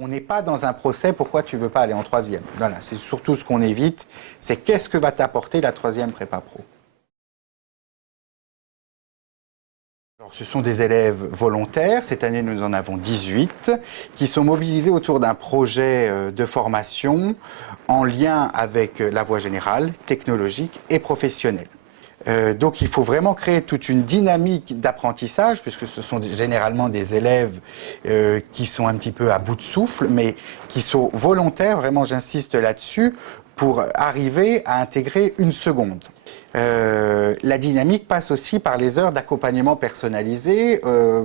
On n'est pas dans un procès, pourquoi tu ne veux pas aller en troisième? Voilà, c'est surtout ce qu'on évite, c'est qu'est-ce que va t'apporter la troisième prépa pro. Alors, ce sont des élèves volontaires, cette année nous en avons 18, qui sont mobilisés autour d'un projet de formation en lien avec la voie générale, technologique et professionnelle. Donc il faut vraiment créer toute une dynamique d'apprentissage, puisque ce sont généralement des élèves qui sont un petit peu à bout de souffle, mais qui sont volontaires, vraiment j'insiste là-dessus, pour arriver à intégrer une seconde. La dynamique passe aussi par les heures d'accompagnement personnalisé.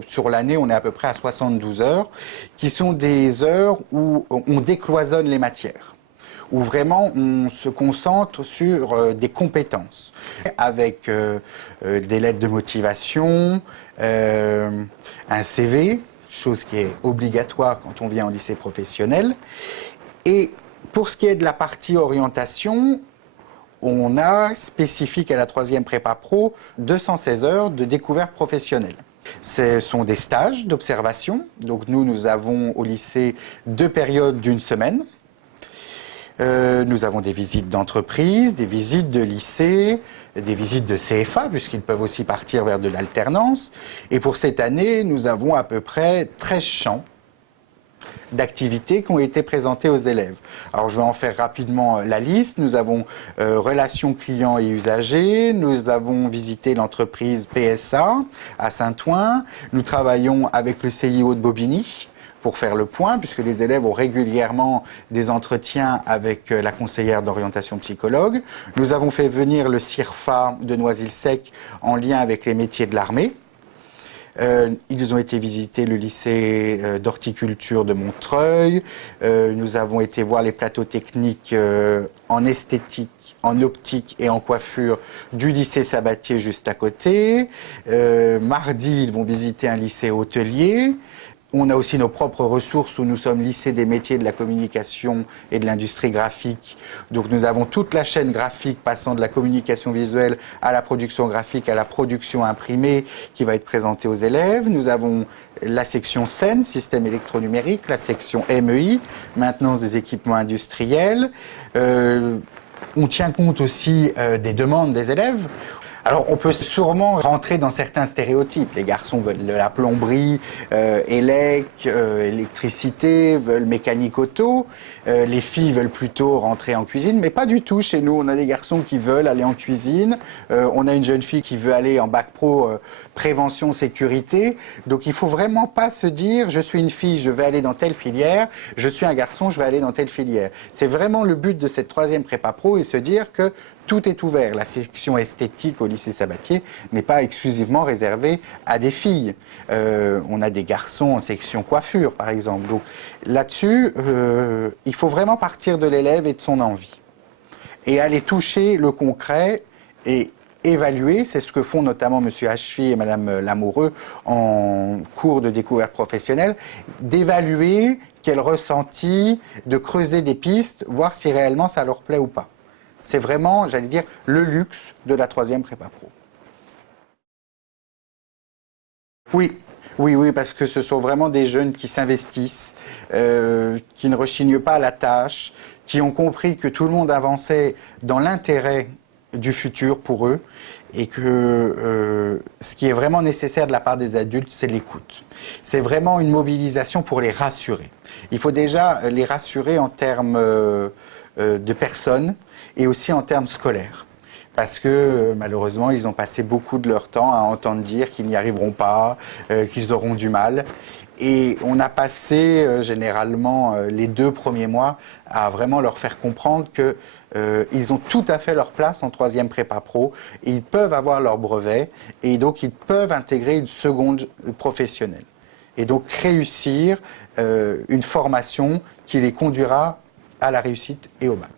Sur l'année, on est à peu près à 72 heures, qui sont des heures où on décloisonne les matières, où vraiment on se concentre sur des compétences, avec des lettres de motivation, un CV, chose qui est obligatoire quand on vient au lycée professionnel. Et pour ce qui est de la partie orientation, on a, spécifique à la troisième prépa pro, 216 heures de découverte professionnelle. Ce sont des stages d'observation. Donc nous avons au lycée 2 périodes d'une semaine. Nous avons des visites d'entreprise, des visites de lycée, des visites de CFA, puisqu'ils peuvent aussi partir vers de l'alternance. Et pour cette année, nous avons à peu près 13 champs d'activités qui ont été présentées aux élèves. Alors je vais en faire rapidement la liste. Nous avons relations clients et usagers, nous avons visité l'entreprise PSA à Saint-Ouen, nous travaillons avec le CIO de Bobigny pour faire le point, puisque les élèves ont régulièrement des entretiens avec la conseillère d'orientation psychologue. Nous avons fait venir le CIRFA de Noisy-le-Sec en lien avec les métiers de l'armée. Ils ont été visiter le lycée d'horticulture de Montreuil. Nous avons été voir les plateaux techniques en esthétique, en optique et en coiffure du lycée Sabatier juste à côté. Mardi, ils vont visiter un lycée hôtelier. On a aussi nos propres ressources où nous sommes lycée des métiers de la communication et de l'industrie graphique. Donc nous avons toute la chaîne graphique passant de la communication visuelle à la production graphique, à la production imprimée qui va être présentée aux élèves. Nous avons la section SEN, système électronumérique, la section MEI, maintenance des équipements industriels. On tient compte aussi des demandes des élèves. Alors, on peut sûrement rentrer dans certains stéréotypes. Les garçons veulent de la plomberie, électricité, veulent mécanique auto. Les filles veulent plutôt rentrer en cuisine, mais pas du tout chez nous. On a des garçons qui veulent aller en cuisine. On a une jeune fille qui veut aller en bac pro prévention, sécurité. Donc, il faut vraiment pas se dire, je suis une fille, je vais aller dans telle filière. Je suis un garçon, je vais aller dans telle filière. C'est vraiment le but de cette troisième prépa pro et se dire que tout est ouvert. La section esthétique au lycée Sabatier n'est pas exclusivement réservée à des filles. On a des garçons en section coiffure, par exemple. Donc là-dessus, il faut vraiment partir de l'élève et de son envie. Et aller toucher le concret et évaluer, c'est ce que font notamment M. Hachfi et Mme Lamoureux en cours de découverte professionnelle, d'évaluer quel ressenti, de creuser des pistes, voir si réellement ça leur plaît ou pas. C'est vraiment, j'allais dire, le luxe de la troisième prépa pro. Oui, oui, parce que ce sont vraiment des jeunes qui s'investissent, qui ne rechignent pas à la tâche, qui ont compris que tout le monde avançait dans l'intérêt du futur pour eux et que ce qui est vraiment nécessaire de la part des adultes, c'est l'écoute. C'est vraiment une mobilisation pour les rassurer. Il faut déjà les rassurer en termes de personnes et aussi en termes scolaires. Parce que malheureusement, ils ont passé beaucoup de leur temps à entendre dire qu'ils n'y arriveront pas, qu'ils auront du mal. Et on a passé généralement les 2 premiers mois à vraiment leur faire comprendre qu'ils ont tout à fait leur place en troisième prépa pro, et ils peuvent avoir leur brevet, et donc ils peuvent intégrer une seconde professionnelle. Et donc réussir une formation qui les conduira à la réussite et au bac.